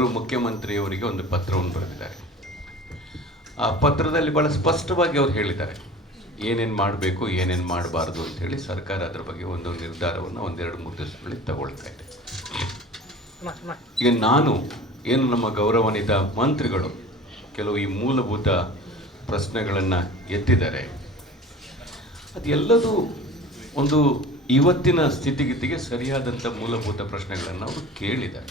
ಅವರು ಮುಖ್ಯಮಂತ್ರಿಯವರಿಗೆ ಒಂದು ಪತ್ರವನ್ನು ಬರೆದಿದ್ದಾರೆ. ಆ ಪತ್ರದಲ್ಲಿ ಭಾಳ ಸ್ಪಷ್ಟವಾಗಿ ಅವ್ರು ಹೇಳಿದ್ದಾರೆ ಏನೇನು ಮಾಡಬೇಕು ಏನೇನು ಮಾಡಬಾರ್ದು ಅಂಥೇಳಿ. ಸರ್ಕಾರ ಅದರ ಬಗ್ಗೆ ಒಂದು ನಿರ್ಧಾರವನ್ನು 1-2-3 ದಿವಸಗಳಲ್ಲಿ ತಗೊಳ್ತಾ ಇದೆ. ಈಗ ನಾನು ಏನು ನಮ್ಮ ಗೌರವಾನ್ವಿತ ಮಂತ್ರಿಗಳು ಕೆಲವು ಈ ಮೂಲಭೂತ ಪ್ರಶ್ನೆಗಳನ್ನು ಎತ್ತಿದ್ದಾರೆ, ಅದೆಲ್ಲದೂ ಒಂದು ಇವತ್ತಿನ ಸ್ಥಿತಿಗತಿಗೆ ಸರಿಯಾದಂಥ ಮೂಲಭೂತ ಪ್ರಶ್ನೆಗಳನ್ನು ಅವರು ಕೇಳಿದ್ದಾರೆ.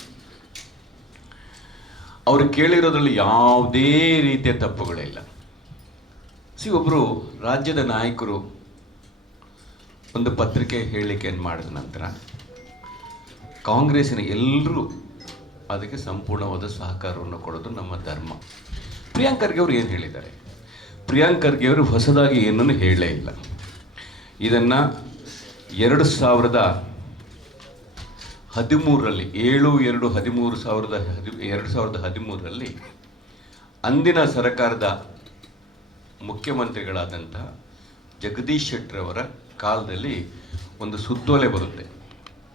ಅವರು ಕೇಳಿರೋದ್ರಲ್ಲಿ ಯಾವುದೇ ರೀತಿಯ ತಪ್ಪುಗಳಿಲ್ಲ. ಒಬ್ಬರು ರಾಜ್ಯದ ನಾಯಕರು ಒಂದು ಪತ್ರಿಕೆ ಹೇಳಿಕೆಯನ್ನು ಮಾಡಿದ ನಂತರ ಕಾಂಗ್ರೆಸ್ಸಿನ ಎಲ್ಲರೂ ಅದಕ್ಕೆ ಸಂಪೂರ್ಣವಾದ ಸಹಕಾರವನ್ನು ಕೊಡೋದು ನಮ್ಮ ಧರ್ಮ. ಪ್ರಿಯಾಂಕ್ ಖರ್ಗೆ ಅವರು ಏನು ಹೇಳಿದ್ದಾರೆ? ಪ್ರಿಯಾಂಕ್ ಖರ್ಗೆ ಅವರು ಹೊಸದಾಗಿ ಏನನ್ನು ಹೇಳಲೇ ಇಲ್ಲ. ಇದನ್ನು 2013ರಲ್ಲಿ 7/2/2013ರಲ್ಲಿ ಅಂದಿನ ಸರ್ಕಾರದ ಮುಖ್ಯಮಂತ್ರಿಗಳಾದಂತಹ ಜಗದೀಶ್ ಶೆಟ್ಟರ್ ಅವರ ಕಾಲದಲ್ಲಿ ಒಂದು ಸುತ್ತೋಲೆ ಬರುತ್ತೆ.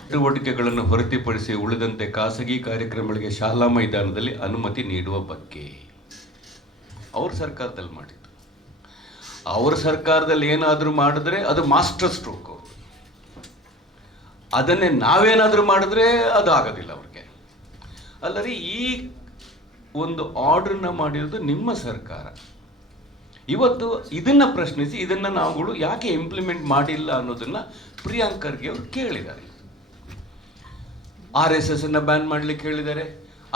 ಚಟುವಟಿಕೆಗಳನ್ನು ಹೊರತುಪಡಿಸಿ ಉಳಿದಂತೆ ಖಾಸಗಿ ಕಾರ್ಯಕ್ರಮಗಳಿಗೆ ಶಾಲಾ ಮೈದಾನದಲ್ಲಿ ಅನುಮತಿ ನೀಡುವ ಬಗ್ಗೆ ಅವ್ರ ಸರ್ಕಾರದಲ್ಲಿ ಮಾಡಿದ್ದು. ಅವ್ರ ಸರ್ಕಾರದಲ್ಲಿ ಏನಾದರೂ ಮಾಡಿದ್ರೆ ಅದು ಮಾಸ್ಟರ್ ಸ್ಟ್ರೋಕ್. ಅದನ್ನೇ ನಾವೇನಾದರೂ ಮಾಡಿದ್ರೆ ಅದು ಆಗೋದಿಲ್ಲ ಅವ್ರಿಗೆ. ಅಲ್ಲದೆ ಈ ಒಂದು ಆರ್ಡ್ರನ್ನ ಮಾಡಿರೋದು ನಿಮ್ಮ ಸರ್ಕಾರ. ಇವತ್ತು ಇದನ್ನು ಪ್ರಶ್ನಿಸಿ ಇದನ್ನು ನಾವುಗಳು ಯಾಕೆ ಇಂಪ್ಲಿಮೆಂಟ್ ಮಾಡಿಲ್ಲ ಅನ್ನೋದನ್ನು ಪ್ರಿಯಾಂಕ್ ಖರ್ಗೆ ಅವರು ಕೇಳಿದ್ದಾರೆ. RSSನ್ನು ಬ್ಯಾನ್ ಮಾಡಲಿಕ್ಕೆ ಹೇಳಿದ್ದಾರೆ,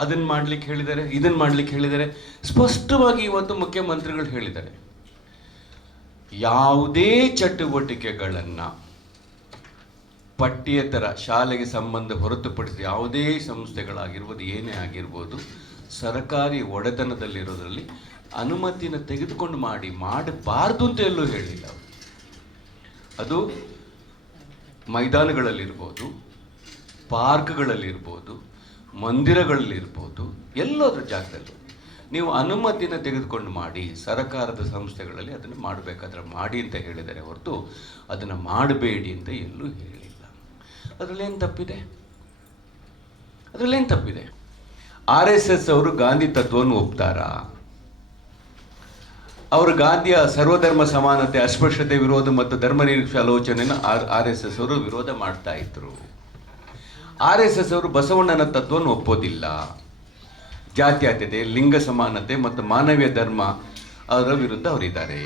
ಅದನ್ನು ಮಾಡಲಿಕ್ಕೆ ಹೇಳಿದ್ದಾರೆ, ಇದನ್ನು ಮಾಡಲಿಕ್ಕೆ ಹೇಳಿದ್ದಾರೆ. ಸ್ಪಷ್ಟವಾಗಿ ಇವತ್ತು ಮುಖ್ಯಮಂತ್ರಿಗಳು ಹೇಳಿದ್ದಾರೆ, ಯಾವುದೇ ಚಟುವಟಿಕೆಗಳನ್ನು ಪಠ್ಯೇತರ ಶಾಲೆಗೆ ಸಂಬಂಧ ಹೊರತುಪಡಿಸಿ ಯಾವುದೇ ಸಂಸ್ಥೆಗಳಾಗಿರ್ಬೋದು, ಏನೇ ಆಗಿರ್ಬೋದು, ಸರ್ಕಾರಿ ಒಡೆತನದಲ್ಲಿರೋದ್ರಲ್ಲಿ ಅನುಮತಿನ ತೆಗೆದುಕೊಂಡು ಮಾಡಬಾರ್ದು ಅಂತ ಎಲ್ಲೂ ಹೇಳಿಲ್ಲ. ಅದು ಮೈದಾನಗಳಲ್ಲಿರ್ಬೋದು, ಪಾರ್ಕ್ಗಳಲ್ಲಿರ್ಬೋದು, ಮಂದಿರಗಳಲ್ಲಿರ್ಬೋದು, ಎಲ್ಲೋದ್ರ ಜಾಗದಲ್ಲಿ ನೀವು ಅನುಮತಿನ ತೆಗೆದುಕೊಂಡು ಮಾಡಿ. ಸರ್ಕಾರದ ಸಂಸ್ಥೆಗಳಲ್ಲಿ ಅದನ್ನು ಮಾಡಬೇಕಾದ್ರೆ ಮಾಡಿ ಅಂತ ಹೇಳಿದ್ದಾರೆ ಹೊರತು ಅದನ್ನು ಮಾಡಬೇಡಿ ಅಂತ ಎಲ್ಲೂ ಹೇಳಿಲ್ಲ. ಅದರಲ್ಲೇನು ತಪ್ಪಿದೆ? RSS ಅವರು ಗಾಂಧಿ ತತ್ವವನ್ನು ಒಪ್ತಾರಾ? ಅವರು ಗಾಂಧಿಯ ಸರ್ವಧರ್ಮ ಸಮಾನತೆ, ಅಸ್ಪೃಶ್ಯತೆ ವಿರೋಧ ಮತ್ತು ಧರ್ಮ ನಿರೀಕ್ಷೆ ಆಲೋಚನೆಯನ್ನು RSS ಅವರು ವಿರೋಧ ಮಾಡ್ತಾ ಇದ್ರು. RSS ಅವರು ಬಸವಣ್ಣನ ತತ್ವವನ್ನು ಒಪ್ಪೋದಿಲ್ಲ. ಜಾತ್ಯತೀತತೆ, ಲಿಂಗ ಸಮಾನತೆ ಮತ್ತು ಮಾನವೀಯ ಧರ್ಮ ಅದರ ವಿರುದ್ಧ ಅವರಿದ್ದಾರೆ.